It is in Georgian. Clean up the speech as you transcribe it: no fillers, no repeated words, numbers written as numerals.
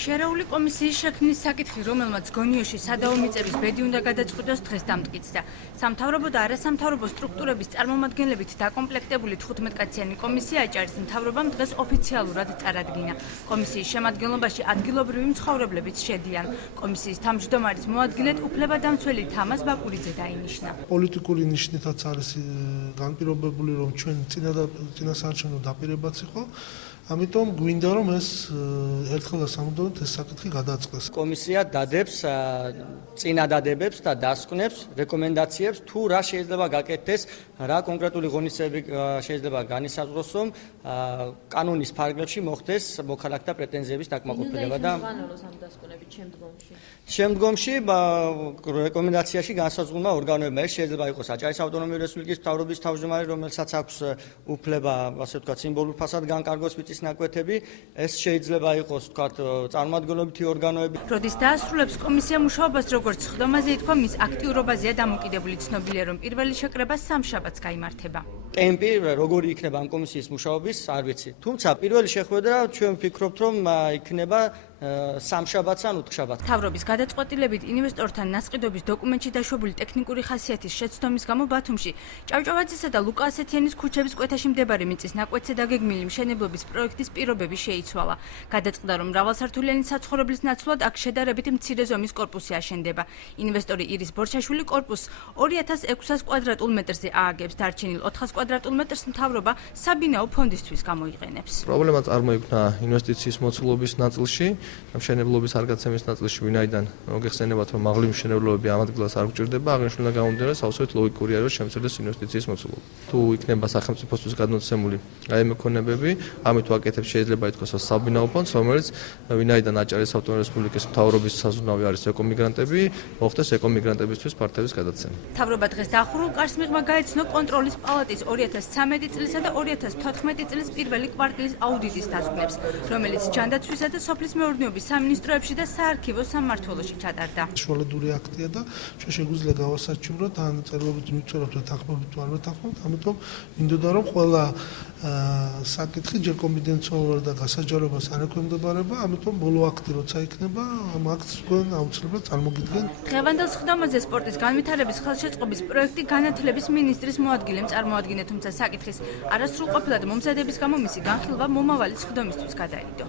შერეული კომისიის შექმნის საკითხი, რომელმაც გონიოში სადაო მიწების ბედი უნდა გადაწყვიტოს, დღეს დამტკიცდა. სამთავრობო და არასამთავრობო სტრუქტურების წარმომადგენლებით დაკომპლექტებული 15-კაციანი კომისია აჭარის მთავრობამ დღეს ოფიციალურად წარადგინა. კომისიის შემადგენლობაში ადგილობრივი მცხოვრებლებიც შედიან. კომისიის თავმჯდომარის მოადგილედ უფლებადამცველი თამაზ ბაკურიძე დაინიშნა. პოლიტიკური ნიშნითაც არის განპირობებული, რომ ჩვენ წინასაარჩევნო დაპირებაც იყო. ამიტომ გვინდა რომ ეს ერთხელ და სამუდამოდ ეს საკითხი გადაწყდეს. კომისია დადებს წინადადებებს და დასკვნებს, რეკომენდაციებს თუ რა შეიძლება გაკეთდეს, რა კონკრეტული ღონისძიებები შეიძლება განისაზღვროს, რომ კანონის ფარგლებში მოხდეს მოქალაქეთა პრეტენზიების დაკმაყოფილება და შემდგომში რეკომენდაციაში განსაზღვრულმა ორგანოებმა ეს შეიძლება იყოს აჭარის ავტონომიური რესპუბლიკის მთავრობის თავმჯდომარე, რომელსაც აქვს უფლება, ასე ვთქვათ, სიმბოლურ ფასად განკარგოს მიწის ნაკვეთები, ეს შეიძლება იყოს, ვთქვათ, წარმომადგენლობითი ორგანოები. როდის დაასრულებს კომისია მუშაობას, როგორც ხდომაზე ითქვა, მის აქტიურობაზეა დამოკიდებული. ცნობილია, რომ პირველი შეკრება სამშაბათს გაიმართება. ტემპი როგორი იქნება ამ კომისიის მუშაობის, არ ვიცი. თუმცა პირველი შეხვედრა ჩვენ ვფიქრობთ, რომ იქნება სამშაბათს ან უთხშაბათს. მთავრობის გადაწყვეტილებით ინვესტორთან ნასყიდობის დოკუმენტში დაშვებული ტექნიკური ხასიათის შეცდომის გამო ბათუმში ჭავჭავაძისა და ლუკა ასეთიანის ქუჩების კვეთაში მდებარე მიწის ნაკვეთზე დაგეგმილი მშენებლობის პროექტის პირობები შეიცვალა. გადაწყდა, რომ მრავალსართულიანი საცხოვრებლის ნაცვლად აქ შედარებით მცირე ზომის კორპუსი აშენდება. ინვესტორი ირის ბორჩაშვილი კორპუსს 2600 კვადრატულ მეტრზე ააგებს, დარჩენილ 400 კვადრატულ მეტრს მთავრობა საბინაო ფონდისთვის გამოიყენებს. პრობლემა წარმოიქმნა ინვესტიციის მოცულობის ნაწილში, მშენებლობის არ გაცემის ნაწილში, ვინაიდან მოგეხსენებათ, რომ მაღალი მშენებლობები ამ ადგილას არ გვჭირდება, აღნიშნულმა გამომდინარე, სავსებით ლოგიკურია, რომ შემცირდეს ინვესტიციის მოცულობა. თუ იქნება სახელმწიფოსთვის გადმოცემული აი მეკონებები, ამით ვაკეთებ შეიძლება ითქვას საბინაო ფონდს, რომელიც ვინაიდან აჭარის ავტონომიური რესპუბლიკის მთავრობის საზრუნავი არის ეკომიგრანტები, მოხდეს ეკომიგრანტებისთვის ფართების გადაცემა. მთავრობა დღეს დახურულ კარს მიღმა გაეცნო კონტროლის პალატის 2013 წლისა და 2014 წლის პირველი კვარტლის აუდიტის დასკვნებს, რომელიც ჯანდაცვისა და სოფლის მეურნეობის სამინისტროებში და საარქივო სამმართველოში ჩატარდა. შუალედური აქტია და ჩვენ შეგვიძლია გავასაჩივროთ, ან წერილობით მივწეროთ და თანხმობით არ ვეთანხმობთ, ამიტომ მინდოდა რომ ყველა საკითხი ჯერ კონფიდენციალურად და გასაჯაროებას არ ექვემდებარება, ამიტომ ბოლო აქტი როცა იქნება, ამ აქტს თქვენ აუცილებლად წარმოგიდგენ. დღევანდელ სხდომაზე სპორტის განვითარების ხელშეწყობის პროექტი განათლების მინისტრის მოადგილემ წარმოადგინა, თუმცა საკითხის არასრულყოფილად მომზადების გამო მისი განხილვა მომავალი სხდომისთვის გადაიდო.